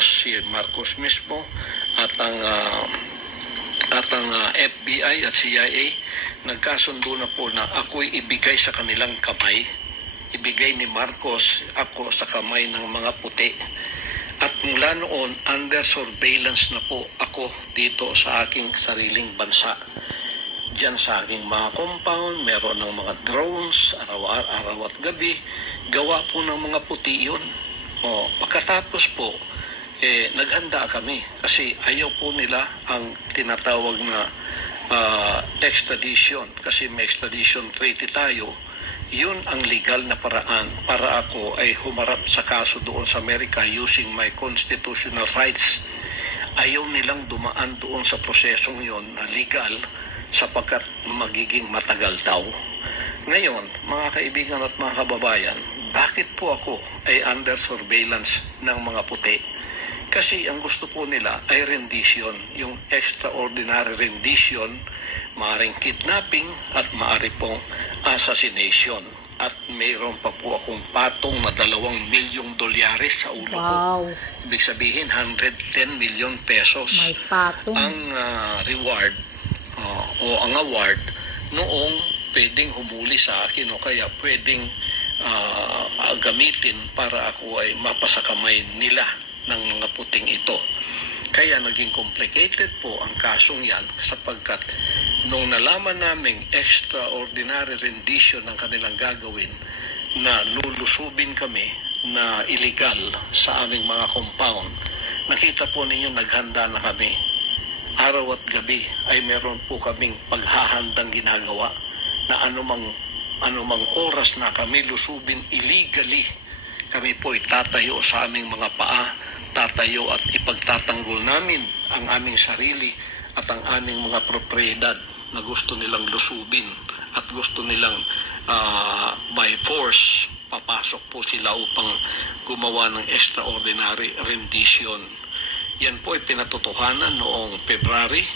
si Marcos mismo, at ang FBI at CIA, nagkasundo na po na ako'y ibigay sa kanilang kamay. Ibigay ni Marcos ako sa kamay ng mga puti. At mula noon, under surveillance na po ako dito sa aking sariling bansa. Diyan sa aking mga compound, meron ng mga drones, araw at gabi. Gawa po ng mga puti yun. Pagkatapos po, naghanda kami kasi ayaw po nila ang tinatawag na extradition. Kasi may extradition treaty tayo. Yun ang legal na paraan para ako ay humarap sa kaso doon sa Amerika using my constitutional rights. Ayaw nilang dumaan doon sa prosesong yon na legal sapagkat magiging matagal daw. Ngayon, mga kaibigan at mga kababayan, bakit po ako ay under surveillance ng mga puti? Kasi ang gusto po nila ay rendition, yung extraordinary rendition, maaaring kidnapping at maaari pong assassination. At mayroon pa po akong patong na $2 milyong sa ulo ko. Ibig sabihin, 110 million pesos. May patong. Ang reward o ang award noong pwedeng humuli sa akin o kaya pwedeng gamitin para ako ay mapasakamay nila ng mga puting ito. Kaya naging complicated po ang kasong yan sapagkat nung nalaman naming extraordinary rendition ng kanilang gagawin na lulusubin kami na illegal sa aming mga compound, nakita po ninyo naghanda na kami. Araw at gabi ay meron po kaming paghahandang ginagawa na anumang oras na kami lusubin illegally, kami po itatayo sa aming mga paa, tatayo at ipagtatanggol namin ang aming sarili at ang aming mga propriedad na gusto nilang lusubin at gusto nilang by force papasok po sila upang gumawa ng extraordinary rendition. Yan po ay pinatotohanan noong February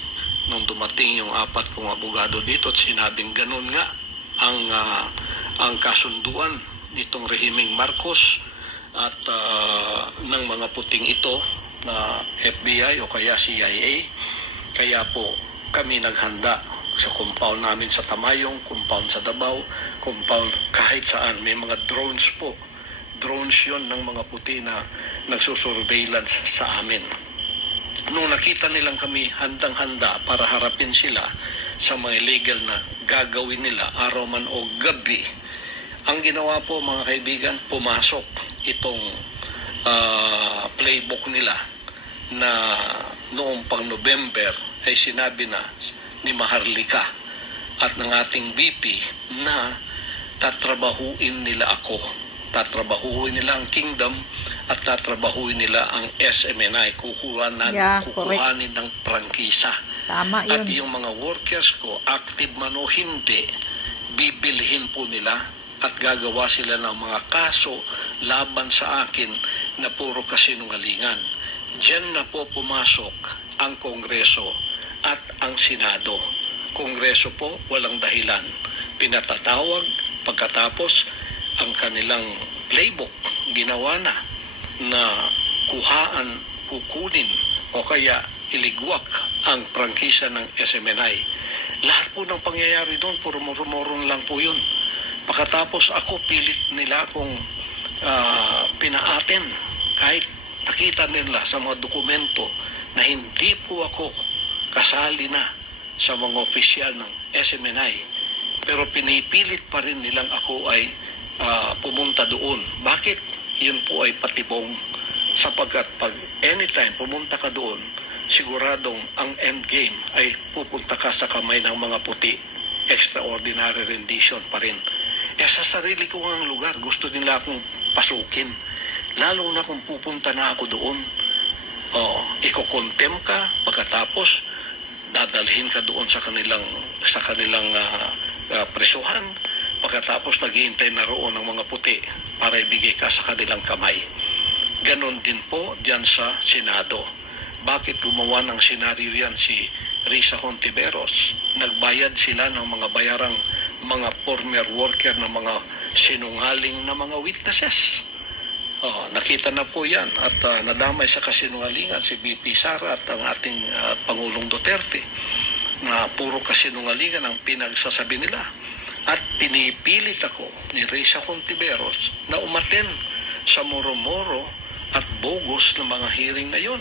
nung dumating yung 4 kong abogado dito at sinabing ganun nga ang kasunduan nitong rehimeng Marcos at ng mga puting ito na FBI o kaya CIA. Kaya po kami naghanda sa compound namin sa Tamayong, compound sa Davao, compound kahit saan. May mga drones po. Drones yon ng mga puti na nagsusurveillance sa amin. Nung nakita nilang kami handang-handa para harapin sila sa mga illegal na gagawin nila araw man o gabi, ang ginawa po mga kaibigan, pumasok itong playbook nila na noong pang November ay sinabi na ni Maharlika at ng ating VP na tatrabahuin nila ako. Tatrabahuin nila ang kingdom at tatrabahuin nila ang SMNI. Kukuhanin ng prangkisa. Tama yun. At yung mga workers ko, active man o hindi, bibilhin po nila at gagawa sila ng mga kaso laban sa akin na puro kasinungalingan. Diyan na po pumasok ang Kongreso at ang Senado. Kongreso po, walang dahilan. Pinatatawag, pagkatapos ang kanilang playbook ginawa na kukunin o kaya iligwak ang prangkisa ng SMNI. Lahat po ng pangyayari doon, puro murmuron lang po yun. Pagkatapos ako, pilit nila akong pinaaten. Kahit nakita nila sa mga dokumento na hindi po ako kasali na sa mga opisyal ng SMNI. Pero pinipilit pa rin nilang ako ay pumunta doon. Bakit? Yun po ay patibong sapagkat pag anytime pumunta ka doon, siguradong ang endgame ay pupunta ka sa kamay ng mga puti. Extraordinary rendition pa rin. Sa sarili ko ang lugar, gusto nila akong pasukin. Lalo na kung pupunta na ako doon. Iko-contem ka, pagkatapos dadalhin ka doon sa kanilang presuhan. Pagkatapos naghihintay na roon ng mga puti para ibigay ka sa kanilang kamay. Ganon din po diyan sa Senado. Bakit gumawa ng senaryo yan si Risa Hontiveros? Nagbayad sila ng mga bayarang mga former worker ng mga sinungaling na mga witnesses. Nakita na po yan at nadamay sa kasinungalingan si VP Sara at ang ating Pangulong Duterte na puro kasinungalingan ang pinagsasabi nila. At pinipilit ako ni Risa Contiveros na umaten sa moro-moro at bogus na mga hearing na yun.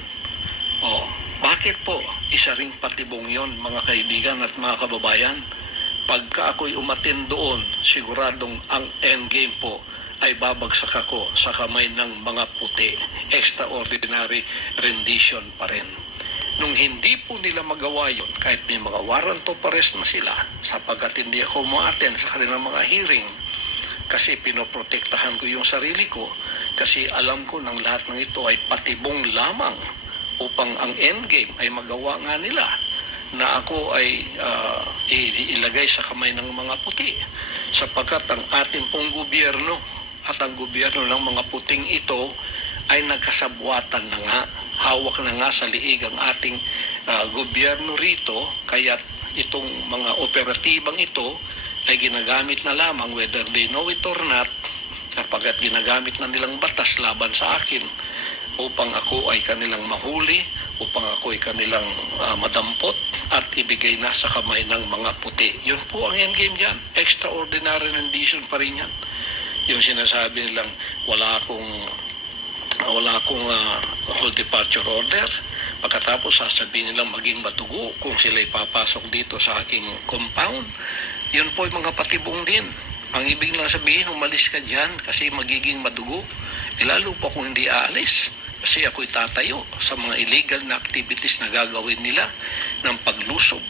Bakit po? Isa ring patibong yon, mga kaibigan at mga kababayan. Pagka ako'y umaten doon, siguradong ang endgame po ay babagsak ako sa kamay ng mga puti. Extraordinary rendition pa rin. Nung hindi po nila magawa yun, kahit may mga warrant of arrest na sila, sapagkat hindi ako umaten sa kanilang mga hearing, kasi pinoprotektahan ko yung sarili ko, kasi alam ko ng lahat ng ito ay patibong lamang upang ang endgame ay magawa nga nila na ako ay ilagay sa kamay ng mga puti, sapagkat ang ating pong gobyerno at ang gobyerno ng mga puting ito ay nagkasabwatan na nga, hawak na nga sa liig ang ating gobyerno rito, kaya itong mga operatibang ito ay ginagamit na lamang, whether they know it or not, kapag ginagamit na nilang batas laban sa akin upang ako ay kanilang mahuli, upang ako ay kanilang madampot at ibigay na sa kamay ng mga puti. Yun po ang endgame dyan. Extraordinary rendition pa rin yan. Yung sinasabi nilang wala akong whole departure order, pagkatapos sasabihin nilang maging madugo kung sila'y papasok dito sa aking compound. Yun po yung mga patibong din. Ang ibig lang sabihin, umalis ka dyan kasi magiging madugo. Lalo pa kung hindi aalis, kasi ako'y tatayo sa mga illegal na activities na gagawin nila ng paglusob.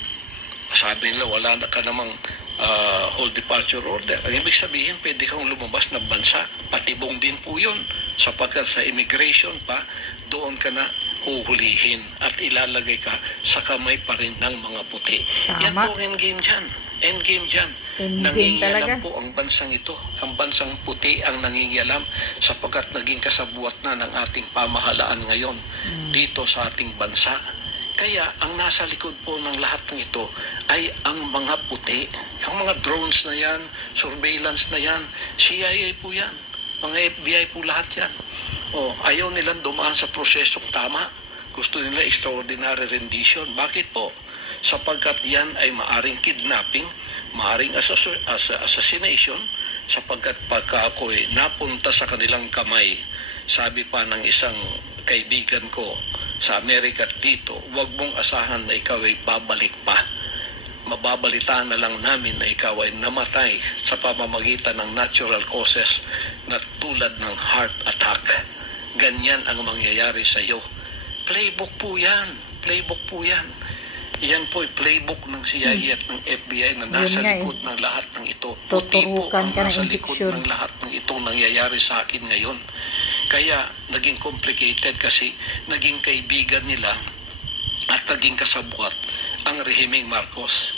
Sabi nila wala na ka namang whole departure order. Ang ibig sabihin, pwede kang lumabas ng bansa. Patibong din po yun. Sapagkat sa immigration pa, doon ka na huhulihin at ilalagay ka sa kamay pa rin ng mga puti. Tama. Yan po ang endgame dyan. Endgame dyan. Nangingialam po ang bansang ito. Ang bansang puti ang nangingialam sapagkat naging kasabuat na ng ating pamahalaan ngayon dito sa ating bansa. Kaya ang nasa likod po ng lahat ng ito ay ang mga puti. Ang mga drones na yan, surveillance na yan, CIA po yan, mga FBI po lahat yan. Ayaw nilang dumaan sa prosesong tama. Gusto nila extraordinary rendition. Bakit po? Sapagkat yan ay maaring kidnapping, maaring assassination, sapagkat pagka ako'y napunta sa kanilang kamay, sabi pa ng isang kaibigan ko sa Amerika dito, huwag mong asahan na ikaw ay babalik pa. Mababalitaan na lang namin na ikaw ay namatay sa pamamagitan ng natural causes na tulad ng heart attack. Ganyan ang mangyayari sa iyo. Playbook po yan. Playbook po yan. Yan po ay playbook ng CIA at ng FBI na nasa likod ng lahat ng ito. Puti po ang nasa likod ng lahat ng itong nangyayari sa akin ngayon. Kaya naging complicated kasi naging kaibigan nila at naging kasabwat ang rehimeng Marcos,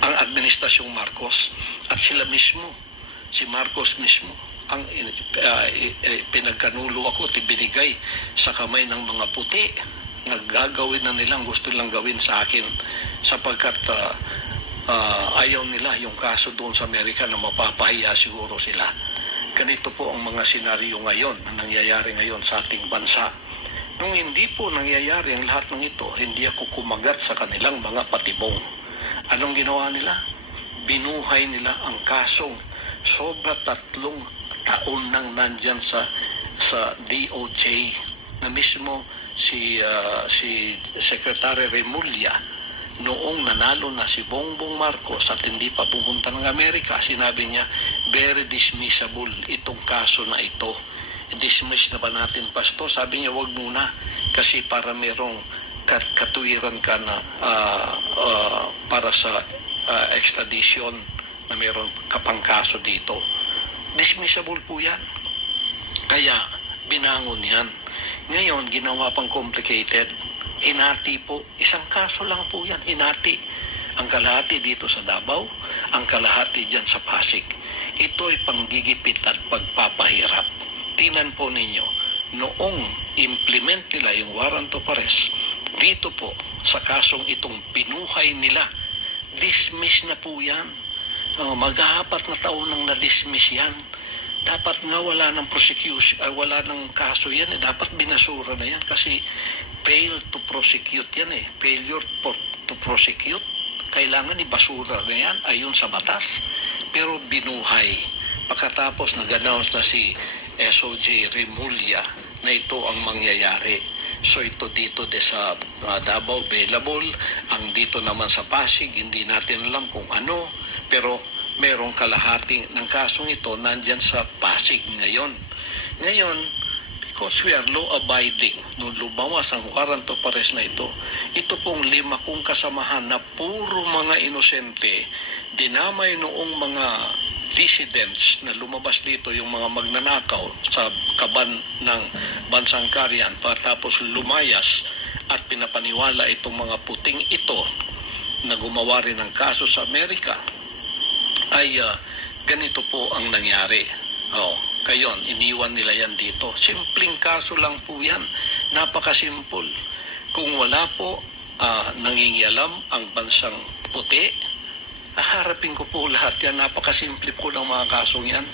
ang administrasyong Marcos, at sila mismo, si Marcos mismo, ang pinagkanulo ako at ibinigay sa kamay ng mga puti. Naggagawin na nilang gusto nilang gawin sa akin sapagkat ayaw nila yung kaso doon sa Amerika na mapapahiya siguro sila. Ganito po ang mga senaryo ngayon na nangyayari ngayon sa ating bansa. Nung hindi po nangyayari ang lahat ng ito, hindi ako kumagat sa kanilang mga patibong. Anong ginawa nila? Binuhay nila ang kasong sobra 3 taon nang nandyan sa DOJ na mismo si Secretary Remulla. Noong nanalo na si Bongbong Marcos at hindi pa pumunta ng Amerika, sinabi niya, very dismissible itong kaso na ito. Dismiss na ba natin, Pastor? Sabi niya, wag muna kasi para merong katuwiran ka na para sa extradition na meron kapang kaso dito. Dismissible po yan. Kaya binangon yan. Ngayon, ginawa pang complicated. Hinati po. Isang kaso lang po yan. Hinati. Ang kalahati dito sa Davao, ang kalahati dyan sa Pasig. Ito ay panggigipit at pagpapahirap. Tingnan po ninyo, noong implement nila yung warrant of arrest, dito po, sa kasong itong pinuhay nila, dismiss na po yan. Mag-4 na taon nang na-dismiss yan. dapat nga wala ng prosecution, wala ng kaso yan eh. Dapat binasura na yan kasi fail to prosecute yan eh. Failure to prosecute. Kailangan ibasura na yan ayon sa batas. Pero binuhay. Pagkatapos nag-announce na si SOJ Remulla na ito ang mangyayari. So ito dito sa Davao available, ang dito naman sa Pasig, hindi natin alam kung ano, pero merong kalahati ng kasong ito nandyan sa Pasig ngayon. Ngayon, because we are law-abiding, nung lumawas ang warrant of arrest na ito pong 5 kong kasamahan na puro mga inosente, dinamay noong mga dissidents na lumabas dito, yung mga magnanakaw sa kaban ng Bansang Karian, tapos lumayas at pinapaniwala itong mga puting ito na gumawa rin ng kaso sa Amerika, ay ganito po ang nangyari. Kayon, iniwan nila yan dito. Simpleng kaso lang po yan. Napakasimple. Kung wala po nangingialam ang bansang puti, harapin ko po lahat yan. Napakasimple po ng mga kasong yan.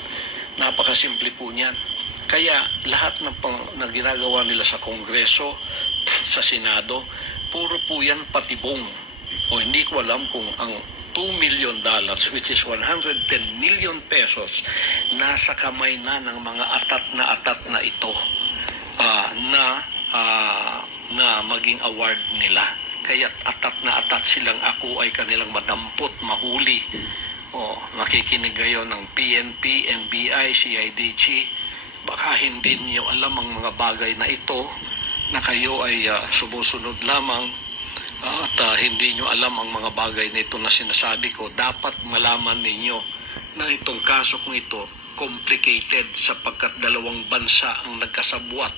Napakasimple po niyan. Kaya lahat na ginagawa nila sa Kongreso, sa Senado, puro po yan patibong. O hindi ko alam kung ang $2 million, which is 110 million pesos, nasa kamay na ng mga atat na ito na maging award nila. Kaya atat silang ako ay kanilang madampot, mahuli. Nakikinig ngayon ng PNP, NBI, CIDG. Baka hindi niyo alam ang mga bagay na ito, na kayo ay sumusunod lamang at hindi nyo alam ang mga bagay na ito na sinasabi ko. Dapat malaman ninyo na itong kaso kong ito complicated sapagkat dalawang bansa ang nagkasabwat.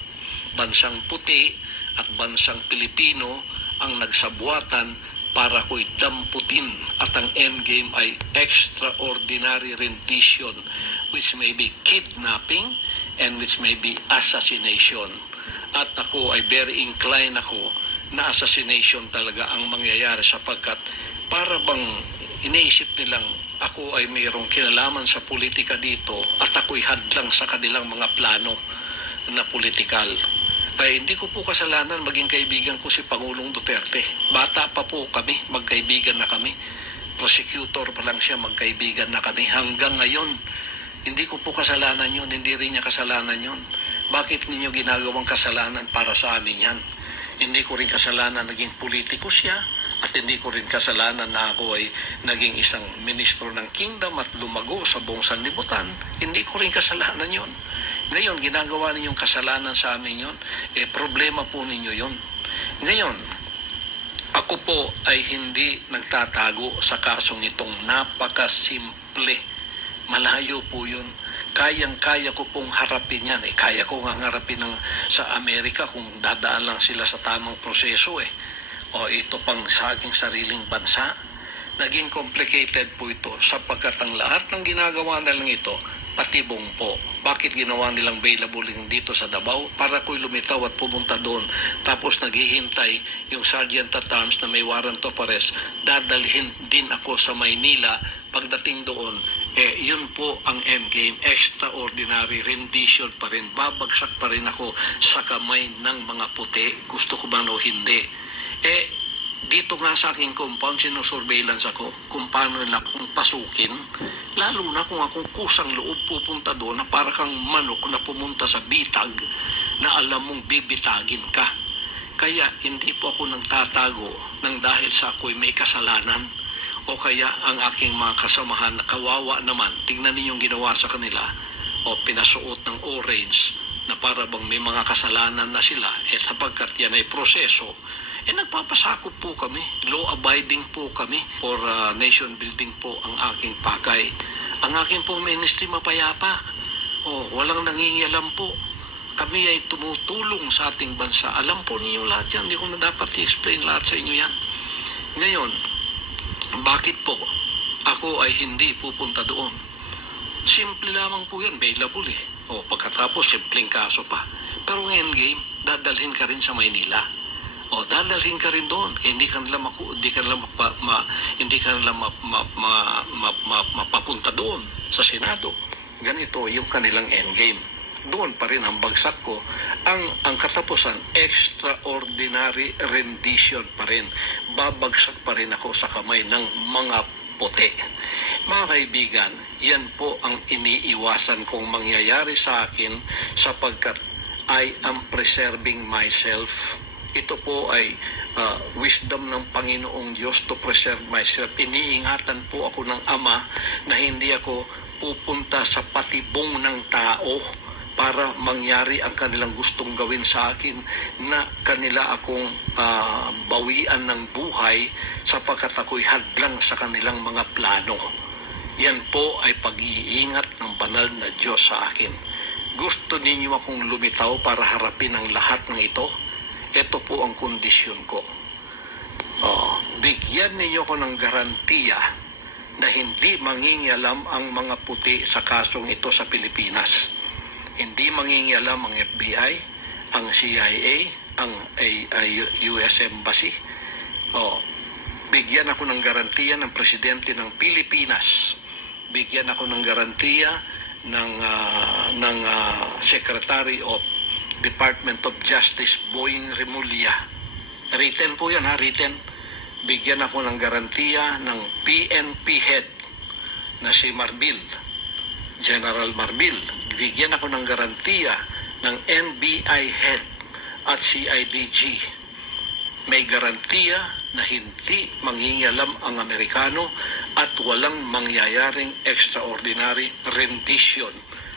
Bansang puti at bansang Pilipino ang nagsabuatan para ko'y damputin, at ang endgame ay extraordinary rendition, which may be kidnapping and which may be assassination. At ako ay very inclined na assassination talaga ang mangyayari, sapagkat para bang iniisip nilang ako ay mayroong kinalaman sa politika dito at ako'y hadlang sa kanilang mga plano na politikal. Ay hindi ko po kasalanan maging kaibigan ko si Pangulong Duterte. Bata pa po kami, magkaibigan na kami. Prosecutor pa lang siya, magkaibigan na kami. Hanggang ngayon, hindi ko po kasalanan yun, hindi rin niya kasalanan yun. Bakit ninyo ginagawang kasalanan para sa amin yan? Hindi ko rin kasalanan naging politiko siya, at hindi ko rin kasalanan na ako ay naging isang ministro ng kingdom at lumago sa buong sanlibutan. Hindi ko rin kasalanan yon. Ngayon, ginagawa ninyong kasalanan sa amin yon, problema po ninyo yon. Ngayon, ako po ay hindi nagtatago sa kasong itong napakasimple. Malayo po yun. Kayang-kaya ko pong harapin yan. Kaya ko nga harapin sa Amerika kung dadaan lang sila sa tamang proseso ito pang sa aking sariling bansa. Naging complicated po ito sapagkat ang lahat ng ginagawa na lang ito, patibong po. Bakit ginawa nilang available dito sa Davao? Para ko'y lumitaw at pumunta doon. Tapos naghihintay yung sergeant at arms na may warrant of arrest. Dadalhin din ako sa Maynila. Pagdating doon, yun po ang endgame. Extraordinary rendition pa rin. Babagsak pa rin ako sa kamay ng mga puti. Gusto ko man o hindi. Dito nga sa aking compound, sinusurveillance ako kung paano nila akong pasukin. Lalo na kung akong kusang loob pupunta doon na para kang manok na pumunta sa bitag na alam mong bibitagin ka. Kaya hindi po ako nagtatago ng dahil sa ako'y may kasalanan. O kaya ang aking mga kasamahan na kawawa naman, tingnan ninyong ginawa sa kanila, pinasuot ng orange na para bang may mga kasalanan na sila. Sapagkat yan ay proseso, nagpapasakop po kami, law-abiding po kami, for nation building po ang aking pakay. Ang aking po ministry mapayapa, walang nangingialam po. Kami ay tumutulong sa ating bansa. Alam po ninyo lahat yan, hindi ko na dapat i-explain lahat sa inyo yan. Ngayon, bakit po ako ay hindi pupunta doon? Simple lamang po yan, available pagkatapos, simpleng kaso pa. Pero ngayon game, dadalhin ka rin sa Maynila. Dadalhin ka rin doon. Hindi ka nila mapapunta doon sa Senado. ganito yung kanilang endgame. Doon pa rin ang bagsak ko. Ang katapusan, extraordinary rendition pa rin. Babagsak pa rin ako sa kamay ng mga puti. Mga kaibigan, yan po ang iniiwasan kong mangyayari sa akin sapagkat I am preserving myself. Ito po ay wisdom ng Panginoong Diyos to preserve myself. Iniingatan po ako ng Ama na hindi ako pupunta sa patibong ng tao para mangyari ang kanilang gustong gawin sa akin, na kanila akong bawian ng buhay sapagkat ako'y hadlang sa kanilang mga plano. Yan po ay pag-iingat ng banal na Diyos sa akin. Gusto ninyo akong lumitaw para harapin ang lahat ng ito? Ito po ang kondisyon ko. Bigyan ninyo ko ng garantiya na hindi mangingialam ang mga puti sa kasong ito sa Pilipinas. Hindi mangingialam ang FBI, ang CIA, ang US Embassy. Bigyan ako ng garantiya ng Presidente ng Pilipinas. Bigyan ako ng garantiya ng Secretary of Department of Justice, Boying Remulla. Written po yan, written. Bigyan ako ng garantiya ng PNP head na si Marbil, General Marbil. Bigyan ako ng garantiya ng NBI head at CIDG. May garantiya na hindi mangingialam ang Amerikano at walang mangyayaring extraordinary rendition.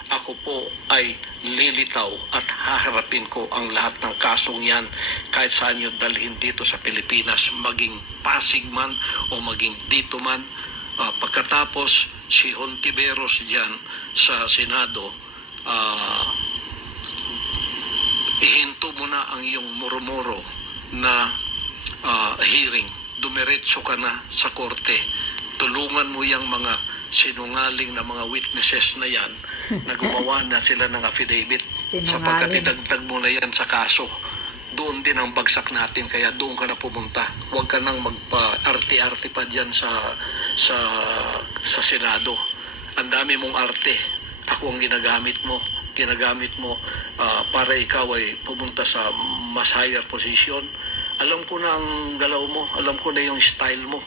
Ako po ay lilitaw at haharapin ko ang lahat ng kasong yan kahit saan nyo dalhin dito sa Pilipinas, maging Pasig man o maging dito man. Pagkatapos si Hontiveros dyan sa Senado, ihinto mo na ang iyong murmuro na hearing. Dumiretso ka na sa korte. Tulungan mo yung mga sinungaling na mga witnesses na yan na gumawa na sila ng affidavit sapagkat idagdag mo na yan sa kaso. Doon din ang bagsak natin, kaya doon ka na pumunta. Huwag ka nang magpa-arte-arte pa dyan sa Senado. Ang dami mong arte. Ako ang ginagamit mo para ikaw ay pumunta sa mas higher position. Alam ko na ang galaw mo, alam ko na yung style mo.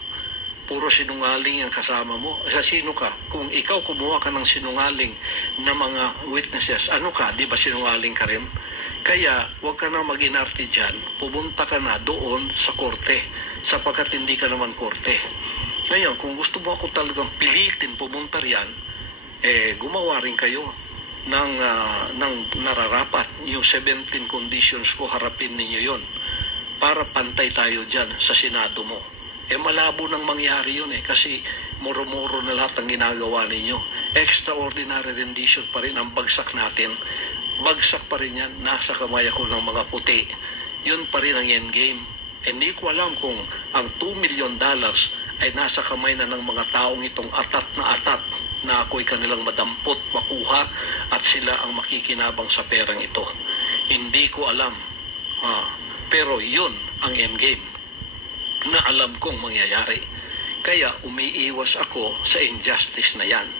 Puro sinungaling ang kasama mo. Sa sino ka? Kung ikaw kumuha ka ng sinungaling na mga witnesses, ano ka? Di ba sinungaling ka rin? Kaya huwag ka na mag-inarte dyan. Pumunta ka na doon sa korte sapagkat hindi ka naman korte. Ngayon, kung gusto mo ako talagang pilitin pumunta riyan, gumawa rin kayo ng nararapat. Yung 17 conditions ko, harapin ninyo yon para pantay tayo dyan sa Senado mo. Malabo nang mangyari yun kasi muro-muro na lahat ang ginagawa ninyo. Extraordinary rendition pa rin ang bagsak natin. Bagsak pa rin yan, nasa kamay ako ng mga puti. Yun pa rin ang endgame. Hindi ko alam kung ang $2 million ay nasa kamay na ng mga taong itong atat na ako'y kanilang madampot, makuha at sila ang makikinabang sa perang ito. Hindi ko alam. Pero yun ang endgame na alam kong mangyayari. Kaya umiiwas ako sa injustice na yan.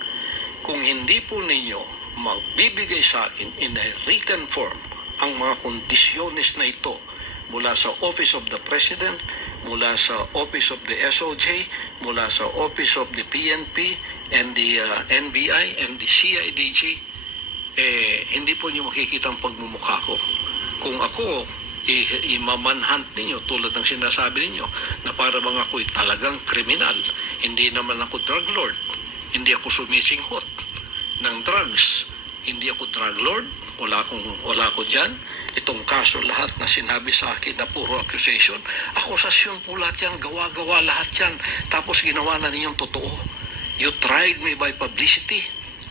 Kung hindi po ninyo magbibigay sa akin in a written form ang mga kondisyones na ito mula sa Office of the President, mula sa Office of the SOJ, mula sa Office of the PNP and the NBI and the CIDG, hindi po nyo makikita ang pagmumukha ko. Kung ako imamanhunt ninyo tulad ng sinasabi ninyo na para bang ako'y talagang kriminal. Hindi naman ako drug lord. Hindi ako sumisinghot ng drugs. Hindi ako drug lord. Wala ako dyan. Itong kaso lahat na sinabi sa akin na puro accusation. Akusasyon po lahat yan. Gawa-gawa lahat yan. Tapos ginawa na ninyong totoo. You tried me by publicity.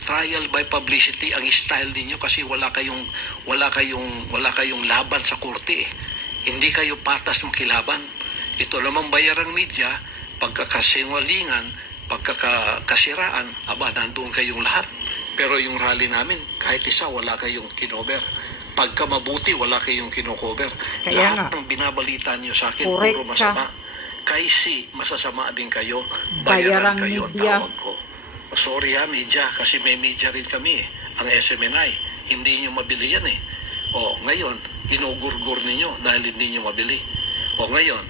Trial by publicity ang style niyo kasi wala kayong laban sa korte. Hindi kayo patas makilaban. Ito namang bayarang media, pagkakasinwalingan, pagkakasiraan, nandoon kayong lahat. Pero yung rally namin, kahit isa, wala kayong kinover. Pagka mabuti, wala kayong kinocover. Lahat ng binabalita niyo sa akin, puro masama. Kasi masasama din kayo, bayarang kayo ang tawag ko. Sorry media, kasi may media rin kami, ang SMNI. Hindi nyo mabili yan ngayon, ginugurgur ninyo dahil hindi nyo mabili. Ngayon,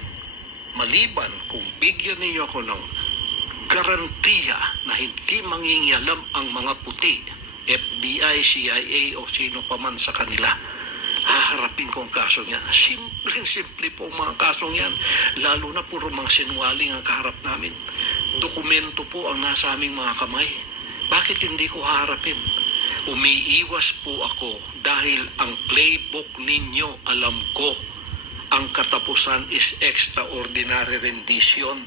maliban kung bigyan ninyo ako ng garantiya na hindi mangingialam ang mga puti, FBI, CIA o sino pa man sa kanila, haharapin ko ang kasong yan. Simple po ang mga kasong yan. Lalo na puro mga sinungaling ang kaharap namin. Dokumento po ang nasa aming mga kamay. Bakit hindi ko haharapin? Umiiwas po ako dahil ang playbook ninyo, alam ko, ang katapusan is extraordinary rendition.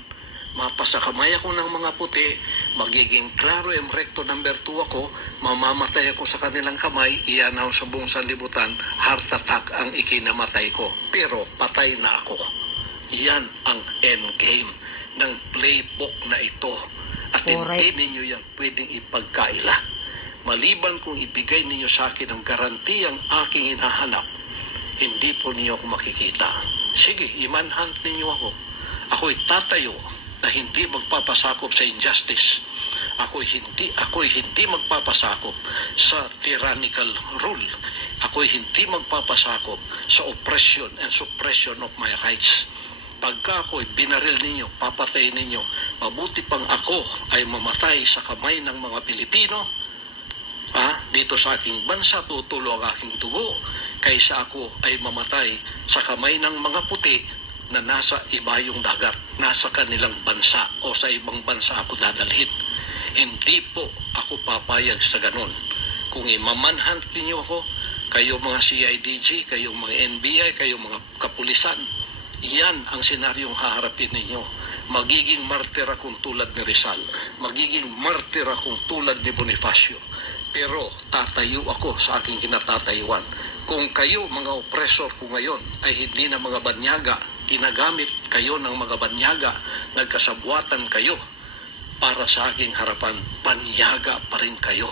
Mapasakamay ako ng mga puti, magiging klaro recto number 2 ako, mamamatay ako sa kanilang kamay, iyan sa buong sanlibutan, heart attack ang ikinamatay ko. Pero patay na ako. Iyan ang endgame ng playbook na ito. At hindi ninyo yan pwedeng ipagkaila. Maliban kung ibigay ninyo sa akin ang garantiyang aking hinahanap, hindi po ninyo ako makikita. Sige, i-manhunt ninyo ako. Ako'y tatayo na hindi magpapasakop sa injustice. Ako'y hindi magpapasakop sa tyrannical rule. Ako'y hindi magpapasakop sa oppression and suppression of my rights. Pagka ako'y binaril ninyo, papatay ninyo, mabuti pang ako ay mamatay sa kamay ng mga Pilipino, dito sa aking bansa, tutulo ang aking dugo, kaysa ako ay mamatay sa kamay ng mga puti na nasa ibayong dagat, nasa kanilang bansa o sa ibang bansa ako dadalhin. Hindi po ako papayag sa ganun. Kung imamanhunt ninyo ako, kayo mga CIDG, kayo mga NBI, kayo mga kapulisan, yan ang senaryong haharapin ninyo. Magiging martir akong tulad ni Rizal, magiging martir akong tulad ni Bonifacio, pero tatayo ako sa aking kinatatayuan. Kung kayo mga oppressor ko ngayon ay hindi na mga banyaga, ginagamit kayo ng mga banyaga, nagkasabwatan kayo para sa aking harapan, banyaga pa rin kayo.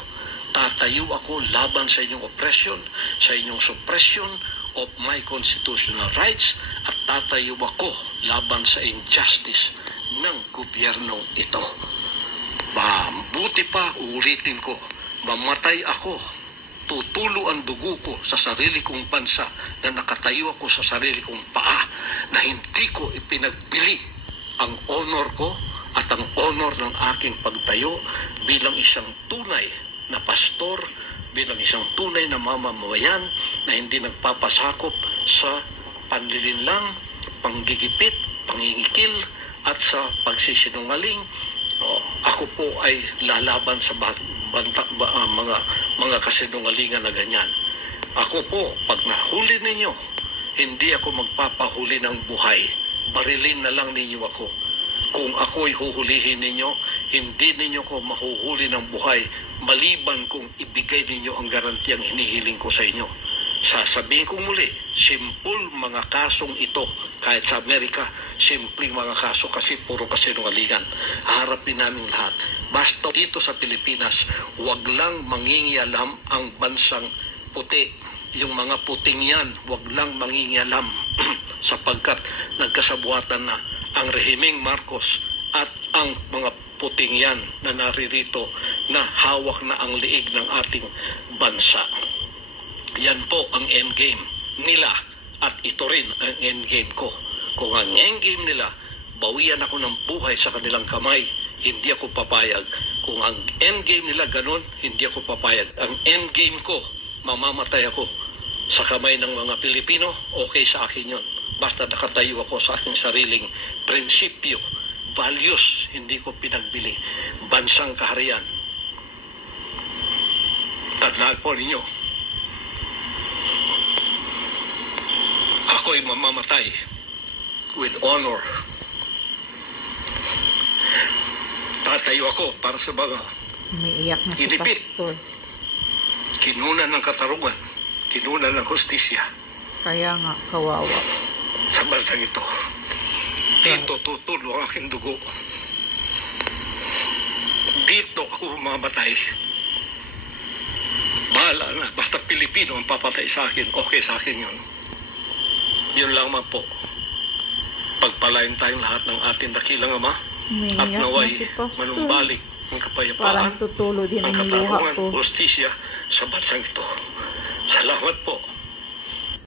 Tatayo ako laban sa inyong oppression, sa inyong suppression of my constitutional rights, at tatayo ako laban sa injustice ng gobyernong ito. Mabuti pa, uulitin ko, mamatay ako, tutulo ang dugo ko sa sarili kong bansa, na nakatayo ako sa sarili kong paa, na hindi ko ipinagbili ang honor ko at ang honor ng aking pagtayo bilang isang tunay na pastor, bilang isang tunay na mamamayan na hindi nagpapasakop sa panlilinlang, panggigipit, pangingikil at sa pagsisinungaling. Ako po ay lalaban sa mga kasinungalingan na ganyan. Ako po, pag nahuli ninyo, hindi ako magpapahuli ng buhay. Barilin na lang ninyo ako. Kung ako'y huhulihin ninyo, hindi ninyo ko mahuhuli ng buhay, maliban kung ibigay ninyo ang garantiyang hinihiling ko sa inyo. Sasabihin kong muli, simple mga kasong ito. Kahit sa Amerika, simpleng mga kaso kasi puro kasinungalingan. Harapin namin lahat. Basta dito sa Pilipinas, wag lang mangingialam ang bansang puti. Yung mga puting yan, wag lang mangingialam sapagkat nagkasabuatan na ang rehimeng Marcos at ang mga puting yan na naririto na hawak na ang liig ng ating bansa. Yan po ang endgame nila at ito rin ang endgame ko. Kung ang endgame nila, bawian ako ng buhay sa kanilang kamay, hindi ako papayag. Kung ang endgame nila ganun, hindi ako papayag. Ang endgame ko, mamamatay ako sa kamay ng mga Pilipino, okay sa akin yun. Basta nakatayo ako sa aking sariling prinsipyo, values, hindi ko pinagbili. Bansang kaharian. Tandaan po ninyo, ako'y mamamatay with honor. Tatayo ako para sa mga umiiyak na si inipit, Pastor. kinunan ng katarungan, kinunan ng hustisya. Kaya nga, kawawa. Sa bansang ito, dito tutulo ang aking dugo. Dito ako mamamatay. Bahala na, basta Pilipino ang papatay sa akin, okay sa akin yun. Yun lang man po. Pagpalain tayong lahat ng ating dakilang Ama, at Umiiyak naway na si Pastor. manumbalik ang kapayapaan, Parang tutulo din ang ang luha katarungan, ko. hustisya sa bansang ito. Salamat po.